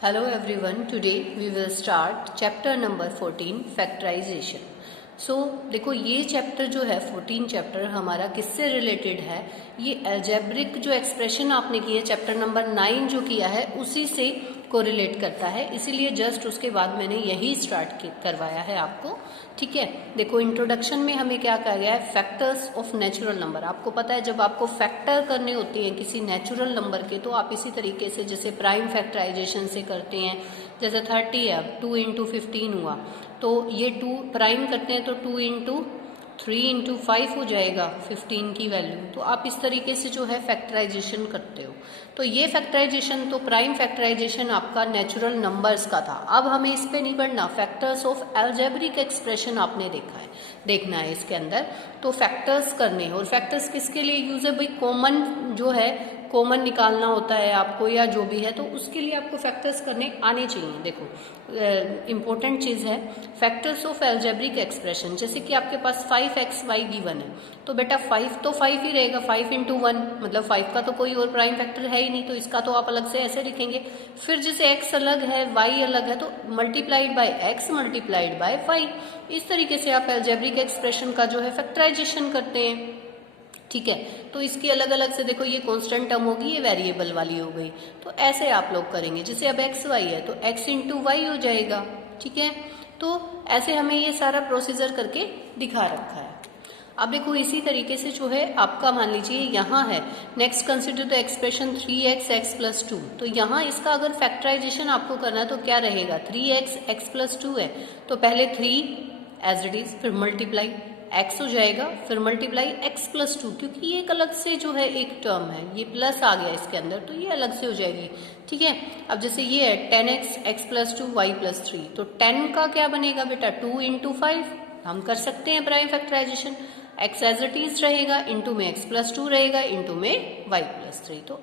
Hello everyone, today we will start chapter number 14 factorization. देखो ये chapter जो है 14 चैप्टर हमारा किससे रिलेटेड है, ये अलजेब्रिक जो एक्सप्रेशन आपने की है चैप्टर नंबर 9 जो किया है उसी से कोरिलेट करता है, इसीलिए जस्ट उसके बाद मैंने यही स्टार्ट करवाया है आपको। ठीक है, देखो इंट्रोडक्शन में हमें क्या कहा गया है, फैक्टर्स ऑफ नेचुरल नंबर। आपको पता है जब आपको फैक्टर करने होते हैं किसी नेचुरल नंबर के तो आप इसी तरीके से जैसे प्राइम फैक्टराइजेशन से करते हैं। जैसे 30 है, 2 इंटू 15 हुआ तो ये 2 प्राइम करते हैं तो 2 इंटू 3 इंटू 5 हो जाएगा 15 की वैल्यू। तो आप इस तरीके से जो है फैक्टराइजेशन करते हो। तो ये फैक्टराइजेशन तो प्राइम फैक्टराइजेशन आपका नेचुरल नंबर्स का था। अब हमें इस पे नहीं पढ़ना, फैक्टर्स ऑफ अलजेब्रिक एक्सप्रेशन आपने देखना है इसके अंदर। तो फैक्टर्स करने, और फैक्टर्स किसके लिए यूज है भाई, कॉमन जो है कॉमन निकालना होता है आपको या जो भी है, तो उसके लिए आपको फैक्टर्स करने आने चाहिए। देखो इम्पोर्टेंट चीज़ है फैक्टर्स ऑफ अलजेब्रिक एक्सप्रेशन। जैसे कि आपके पास 5xy गिवन है तो बेटा 5 तो 5 ही रहेगा, 5 इंटू 1 मतलब 5 का तो कोई और प्राइम फैक्टर है ही नहीं, तो इसका तो आप अलग से ऐसे लिखेंगे। फिर जैसे x अलग है y अलग है तो multiplied by x multiplied by y, इस तरीके से आप अलजेब्रिक एक्सप्रेशन का जो है फैक्टराइजेशन करते हैं। ठीक है, तो इसकी अलग अलग से देखो ये कांस्टेंट टर्म होगी, ये वेरिएबल वाली हो गई, तो ऐसे आप लोग करेंगे। जैसे अब एक्स वाई है तो x इंटू वाई हो जाएगा। ठीक है, तो ऐसे हमें ये सारा प्रोसीजर करके दिखा रखा है। अब देखो इसी तरीके से जो है आपका मान लीजिए यहाँ है, next consider the expression 3x x plus 2। तो यहाँ इसका अगर फैक्टराइजेशन आपको करना है तो क्या रहेगा, 3x x प्लस 2 है तो पहले 3 एज इट इज, फिर मल्टीप्लाई x हो जाएगा, फिर मल्टीप्लाई x प्लस 2, क्योंकि ये एक अलग से जो है एक टर्म है, ये प्लस आ गया इसके अंदर तो ये अलग से हो जाएगी। ठीक है, अब जैसे ये है 10x x plus 2 y plus 3, तो 10 का क्या बनेगा बेटा 2 इंटू 5, हम कर सकते हैं prime factorization. x as it is रहेगा, इंटू में x प्लस 2 रहेगा, इंटू में y प्लस 3। तो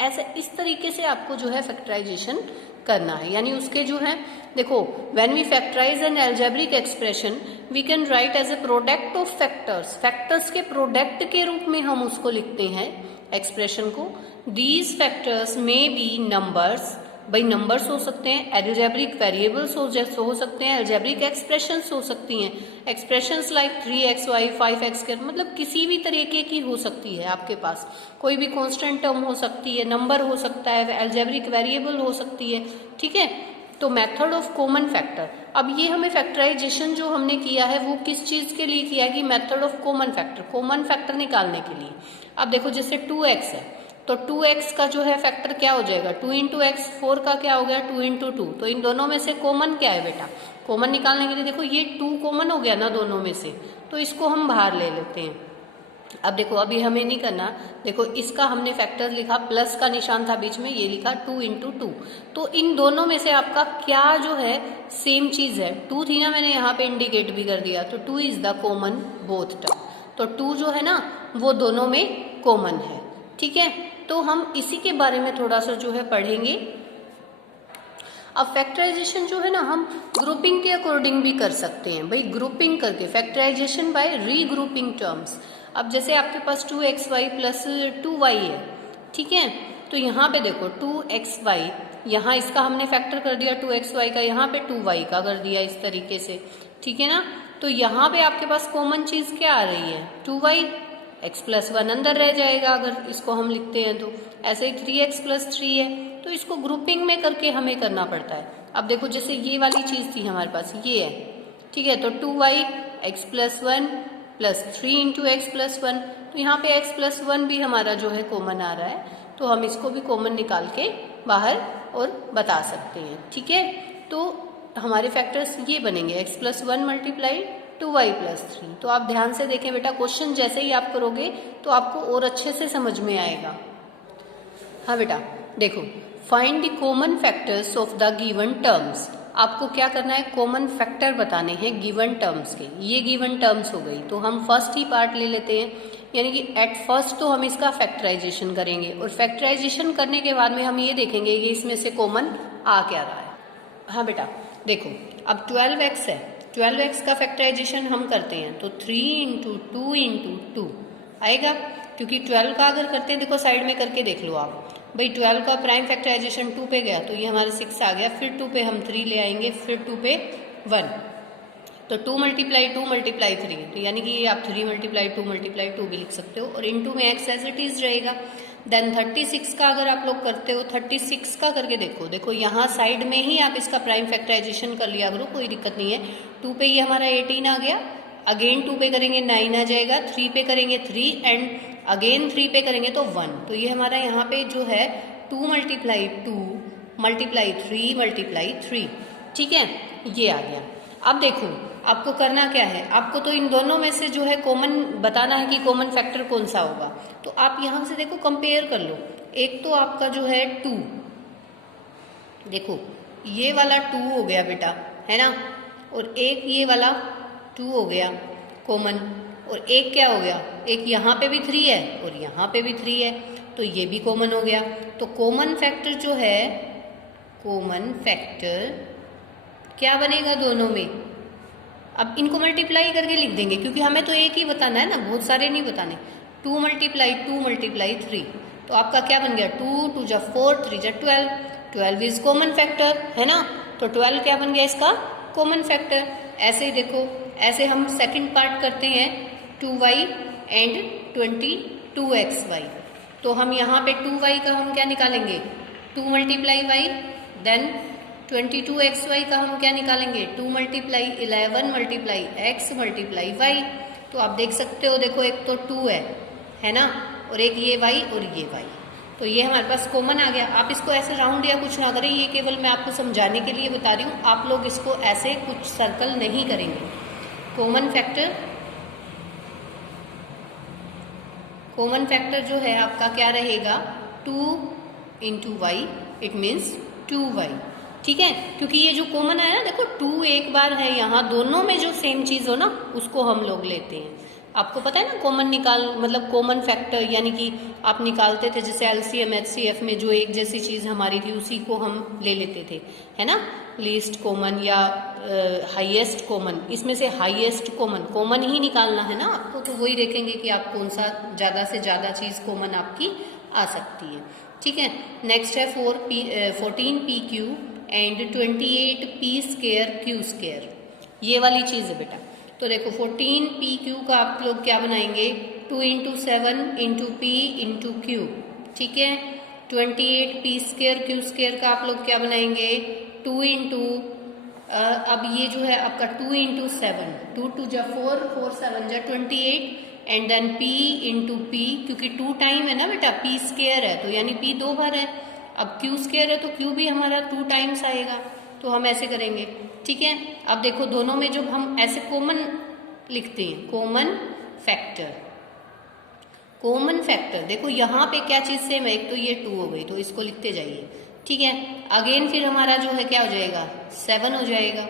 ऐसे इस तरीके से आपको जो है फैक्टराइजेशन करना है। यानी उसके जो है देखो, when we factorize an algebraic expression we can write as a product of factors. Factors के प्रोडक्ट के रूप में हम उसको लिखते हैं एक्सप्रेशन को। दीज फैक्टर्स में बी नंबर्स, भाई नंबर्स हो सकते हैं, अलजेब्रिक वेरिएबल्स हो सकते हैं, अलजेब्रिक एक्सप्रेशंस हो सकती हैं, एक्सप्रेशंस लाइक 3xy 5x के मतलब किसी भी तरीके की हो सकती है आपके पास, कोई भी कांस्टेंट टर्म हो सकती है, नंबर हो सकता है, अलजेब्रिक वेरिएबल हो सकती है। ठीक है, तो मेथड ऑफ कॉमन फैक्टर। अब ये हमें फैक्टराइजेशन जो हमने किया है वो किस चीज के लिए किया है कि मेथड ऑफ कॉमन फैक्टर निकालने के लिए। अब देखो जैसे 2x है तो 2x का जो है फैक्टर क्या हो जाएगा, 2 इंटू एक्स, 4 का क्या हो गया 2 इंटू 2। तो इन दोनों में से कॉमन क्या है बेटा, कॉमन निकालने के लिए देखो ये 2 कॉमन हो गया ना दोनों में से, तो इसको हम बाहर ले लेते हैं। अब देखो अभी हमें नहीं करना, देखो इसका हमने फैक्टर लिखा, प्लस का निशान था बीच में, ये लिखा 2 इंटू 2। तो इन दोनों में से आपका क्या जो है सेम चीज है, 2 थी ना, मैंने यहाँ पे इंडिकेट भी कर दिया, तो 2 is the common both term. तो 2 जो है ना वो दोनों में कॉमन है। ठीक है, तो हम इसी के बारे में थोड़ा सा जो है पढ़ेंगे। अब फैक्टराइजेशन जो है ना हम ग्रुपिंग के अकॉर्डिंग भी कर सकते हैं, भाई ग्रुपिंग करके, फैक्टराइजेशन बाय रीग्रुपिंग टर्म्स। अब जैसे आपके पास 2xy प्लस 2y है, ठीक है, तो यहाँ पे देखो 2xy, यहाँ इसका हमने फैक्टर कर दिया 2xy का, यहाँ पे 2y का कर दिया इस तरीके से। ठीक है ना, तो यहाँ पे आपके पास कॉमन चीज क्या आ रही है 2y, x प्लस 1 अंदर रह जाएगा अगर इसको हम लिखते हैं तो। ऐसे ही 3x प्लस 3 है तो इसको ग्रुपिंग में करके हमें करना पड़ता है। अब देखो जैसे ये वाली चीज थी हमारे पास, ये है, ठीक है, तो 2y x plus 1 plus 3 into x plus 1, तो यहाँ पे x प्लस 1 भी हमारा जो है कॉमन आ रहा है, तो हम इसको भी कॉमन निकाल के बाहर और बता सकते हैं। ठीक है, तो हमारे फैक्टर्स ये बनेंगे x plus 1 multiply 2y plus 3। तो आप ध्यान से देखें बेटा, क्वेश्चन जैसे ही आप करोगे तो आपको और अच्छे से समझ में आएगा। हाँ बेटा देखो, find the common factors of the given terms. आपको क्या करना है, कॉमन फैक्टर बताने हैं गिवन टर्म्स के। ये गिवन टर्म्स हो गई, तो हम फर्स्ट ही पार्ट ले लेते हैं, यानी कि एट फर्स्ट तो हम इसका फैक्टराइजेशन करेंगे, और फैक्टराइजेशन करने के बाद में हम ये देखेंगे कि इसमें से कॉमन आ क्या रहा है। हाँ बेटा देखो, अब 12x है, 12x का फैक्टराइजेशन हम करते हैं तो 3 इंटू 2 इंटू 2 आएगा, क्योंकि 12 का अगर करते हैं, देखो साइड में करके देख लो आप, भाई 12 का प्राइम फैक्टराइजेशन 2 पे गया तो ये हमारे 6 आ गया, फिर 2 पे हम 3 ले आएंगे, फिर 2 पे 1, तो 2 मल्टीप्लाई 2 मल्टीप्लाई 3, तो यानी कि आप 3 मल्टीप्लाई 2 मल्टीप्लाई 2 भी लिख सकते हो, और इनटू में एक्स एज इट इज रहेगा। देन 36 का अगर आप लोग करते हो, 36 का करके देखो यहाँ साइड में ही आप इसका प्राइम फैक्टराइजेशन कर लिया करो, कोई दिक्कत नहीं है। 2 पे ये हमारा 18 आ गया, अगेन 2 पे करेंगे 9 आ जाएगा, 3 पे करेंगे 3 एंड अगेन 3 पे करेंगे तो 1, तो ये हमारा यहाँ पे जो है 2 मल्टीप्लाई 2 मल्टीप्लाई 3 मल्टीप्लाई 3, ठीक है, ये आ गया। अब देखो आपको करना क्या है, आपको तो इन दोनों में से जो है कॉमन बताना है कि कॉमन फैक्टर कौन सा होगा, तो आप यहाँ से देखो कंपेयर कर लो। एक तो आपका जो है 2, देखो ये वाला 2 हो गया बेटा, है ना, और एक ये वाला 2 हो गया कॉमन, और एक क्या हो गया, एक यहाँ पे भी 3 है और यहाँ पे भी 3 है, तो ये भी कॉमन हो गया। तो कॉमन फैक्टर जो है, कॉमन फैक्टर क्या बनेगा दोनों में, अब इनको मल्टीप्लाई करके लिख देंगे क्योंकि हमें तो एक ही बताना है ना, बहुत सारे नहीं बताने। 2 मल्टीप्लाई 2 मल्टीप्लाई 3, तो आपका क्या बन गया, 2 2 जा 4 3 जा 12, 12 इज कॉमन फैक्टर, है ना, तो 12 क्या बन गया इसका कॉमन फैक्टर। ऐसे ही देखो, ऐसे हम सेकंड पार्ट करते हैं 2y एंड 22xy, तो हम यहाँ पे 2y का हम क्या निकालेंगे, 2 मल्टीप्लाई y, देन 22xy का हम क्या निकालेंगे, 2 multiply 11 multiply x multiply y, तो आप देख सकते हो, देखो एक तो 2 है ना, और एक ये y और ये y, तो ये हमारे पास कॉमन आ गया। आप इसको ऐसे राउंड या कुछ ना करें, ये केवल मैं आपको समझाने के लिए बता रही हूँ, आप लोग इसको ऐसे कुछ सर्कल नहीं करेंगे। कॉमन फैक्टर जो है आपका क्या रहेगा, 2 into Y, it means 2y, ठीक है, क्योंकि ये जो कॉमन है ना, देखो 2 एक बार है यहाँ, दोनों में जो सेम चीज हो ना उसको हम लोग लेते हैं। आपको पता है ना कॉमन मतलब कॉमन फैक्टर यानी कि आप निकालते थे जैसे एलसीएम एचसीएफ में जो एक जैसी चीज हमारी थी उसी को हम ले लेते थे, है ना, लीस्ट कॉमन या हाईएस्ट कॉमन, इसमें से हाईएस्ट कॉमन ही निकालना है ना आपको, तो वही देखेंगे कि आप कौन सा ज्यादा से ज्यादा चीज कॉमन आपकी आ सकती है, ठीक है। नेक्स्ट है 14pq एंड 28p²q², ये वाली चीज है बेटा। तो देखो 14pq का आप लोग क्या बनाएंगे, 2 into 7 into p into Q, ठीक है। 28p²q² का आप लोग क्या बनाएंगे, 2 इंटू अब ये जो है आपका 2 इंटू 7, 2 2 जा 4 4 7 जा 28 and then p into p, क्योंकि 2 टाइम है ना बेटा, p² है तो यानी p 2 बार है, अब q² है तो q भी हमारा 2 टाइम्स आएगा, तो हम ऐसे करेंगे, ठीक है। अब देखो दोनों में जब हम ऐसे कॉमन लिखते हैं, कॉमन फैक्टर देखो यहाँ पे क्या चीज सेम है, एक तो ये 2 हो गई तो इसको लिखते जाइए, ठीक है। अगेन फिर हमारा जो है क्या हो जाएगा, 7 हो जाएगा।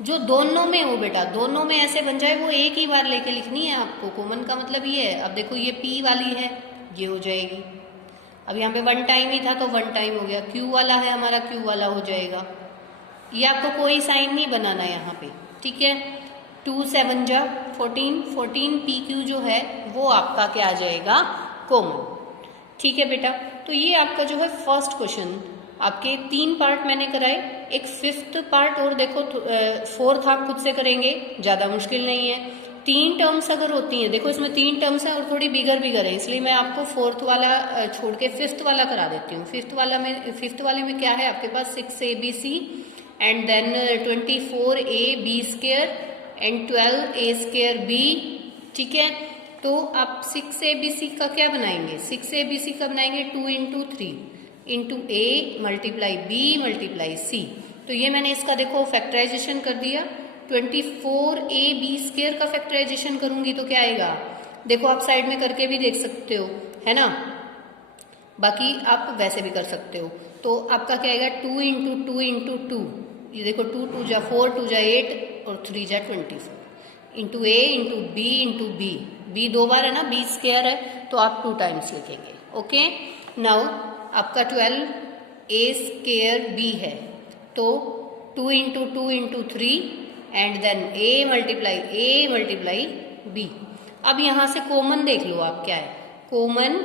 जो दोनों में हो बेटा, दोनों में ऐसे बन जाए, वो एक ही बार लेके लिखनी है आपको, कॉमन का मतलब ये है। अब देखो ये p वाली है, ये हो जाएगी, अब यहाँ पे 1 टाइम ही था तो 1 टाइम हो गया, q वाला है हमारा, q वाला हो जाएगा। ये आपको कोई साइन नहीं बनाना यहाँ पे, ठीक है। 2 7 जा 14, 14pq जो है वो आपका क्या आ जाएगा, कॉमन, ठीक है बेटा। तो ये आपका जो है फर्स्ट क्वेश्चन, आपके 3 पार्ट मैंने कराए, एक 5th पार्ट और देखो 4th आप खुद से करेंगे, ज्यादा मुश्किल नहीं है। 3 टर्म्स अगर होती हैं, देखो इसमें 3 टर्म्स है और थोड़ी बिगर है, इसलिए मैं आपको 4th वाला छोड़ के 5th वाला करा देती हूँ। 5th वाले में क्या है आपके पास, 6abc and then 24ab² and 12a²b, ठीक है। तो आप 6abc का क्या बनाएंगे, 6abc का बनाएंगे 2 into 3 into a multiply b multiply c, तो ये मैंने इसका देखो फैक्टराइजेशन कर दिया। 24ab² का फैक्टराइजेशन करूंगी तो क्या आएगा, देखो आप साइड में करके भी देख सकते हो, है ना, बाकी आप वैसे भी कर सकते हो। तो आपका क्या आएगा, 2 इंटू 2 इंटू 2, ये देखो 2 2 जा 4 2 जा 8 और 3 जा 24 into a into b into b 2 बार है ना, b² है तो आप 2 टाइम्स लिखेंगे, ओके। नाउ आपका 12a² b है, तो 2 into 2 into 3 and then a multiply b। अब यहां से कॉमन देख लो आप, क्या है कॉमन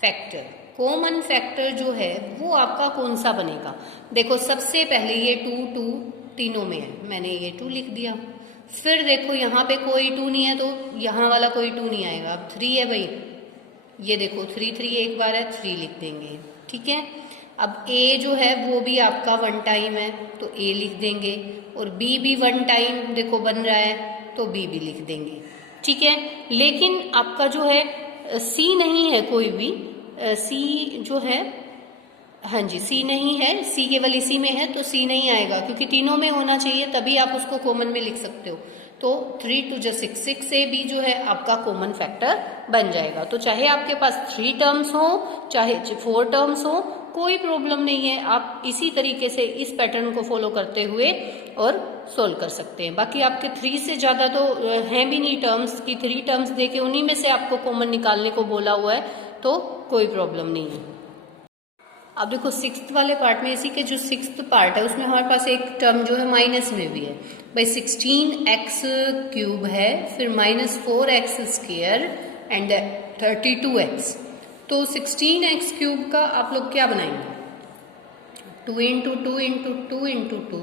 फैक्टर, कॉमन फैक्टर जो है वो आपका कौन सा बनेगा। देखो सबसे पहले ये 2 तीनों में है, मैंने ये 2 लिख दिया। फिर देखो यहाँ पे कोई 2 नहीं है तो यहाँ वाला कोई 2 नहीं आएगा। अब 3 है भाई, ये देखो 3 एक बार है, 3 लिख देंगे, ठीक है। अब A जो है वो भी आपका 1 टाइम है तो A लिख देंगे, और B भी 1 टाइम देखो बन रहा है तो B भी लिख देंगे, ठीक है। लेकिन आपका जो है C नहीं है कोई भी, C जो है, हाँ जी C नहीं है, C केवल इसी में है तो C नहीं आएगा, क्योंकि तीनों में होना चाहिए तभी आप उसको कॉमन में लिख सकते हो। तो 3 2 जा 6, 6 से भी जो है आपका कॉमन फैक्टर बन जाएगा। तो चाहे आपके पास 3 टर्म्स हो चाहे 4 टर्म्स हो, कोई प्रॉब्लम नहीं है, आप इसी तरीके से इस पैटर्न को फॉलो करते हुए और सोल्व कर सकते हैं। बाकी आपके 3 से ज़्यादा तो हैं भी नहीं टर्म्स की, 3 टर्म्स देके उन्हीं में से आपको कॉमन निकालने को बोला हुआ है, तो कोई प्रॉब्लम नहीं है। अब देखो 6th वाले पार्ट में, इसी के जो 6th पार्ट है उसमें हमारे पास एक टर्म जो है माइनस में भी है भाई। 16x³ है, फिर -4x² एंड 32x। तो 16x³ का आप लोग क्या बनाएंगे, 2 × 2 × 2 × 2,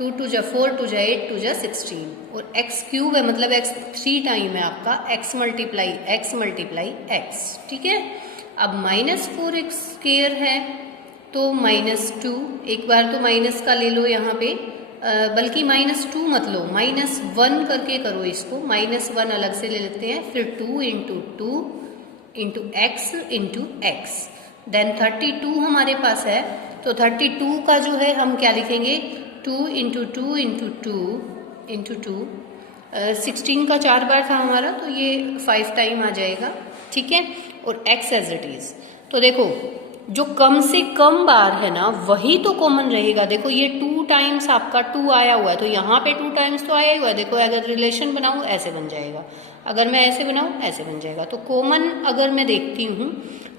2 2 जा 4, 2 जा 8, 2 जा 16, और x³ है मतलब x 3 टाइम है आपका, x मल्टीप्लाई x, ठीक है। अब -4x² है तो -2, एक बार तो माइनस का ले लो यहाँ पे, बल्कि -2 मत लो, -1 करके करो इसको, -1 अलग से ले लेते हैं, फिर 2 × 2 × x × x, देन 32 हमारे पास है, तो 32 का जो है हम क्या लिखेंगे, 2 × 2 × 2 × 2, 16 का 4 बार था हमारा तो ये 5 टाइम आ जाएगा, ठीक है। और x एज इट इज, तो देखो जो कम से कम बार है ना वही तो कॉमन रहेगा। देखो ये 2 टाइम्स आपका 2 आया हुआ है तो यहाँ पे 2 टाइम्स तो आया हुआ है। देखो अगर रिलेशन बनाऊँ ऐसे बन जाएगा, अगर मैं ऐसे बनाऊँ ऐसे बन जाएगा। तो कॉमन अगर मैं देखती हूँ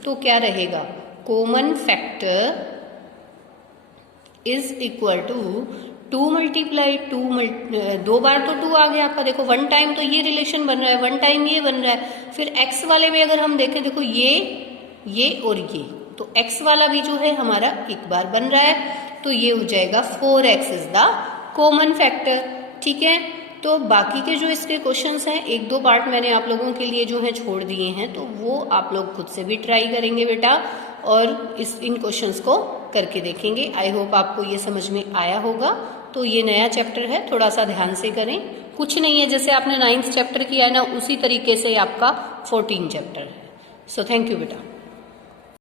तो क्या रहेगा, common factor is equal to 2 × 2, 2 बार तो 2 आ गया आपका, देखो 1 टाइम तो ये रिलेशन बन रहा है, 1 टाइम ये बन रहा है। फिर x वाले में अगर हम देखें, देखो ये और ये, तो x वाला भी जो है हमारा एक बार बन रहा है, तो ये हो जाएगा 4x is the common factor, ठीक है। तो बाकी के जो इसके क्वेश्चंस हैं, 1-2 पार्ट मैंने आप लोगों के लिए जो है छोड़ दिए हैं, तो वो आप लोग खुद से भी ट्राई करेंगे बेटा, और इन क्वेश्चंस को करके देखेंगे। आई होप आपको ये समझ में आया होगा। तो ये नया चैप्टर है, थोड़ा सा ध्यान से करें, कुछ नहीं है, जैसे आपने 9th चैप्टर किया है ना उसी तरीके से आपका 14 चैप्टर है। सो थैंक यू बेटा।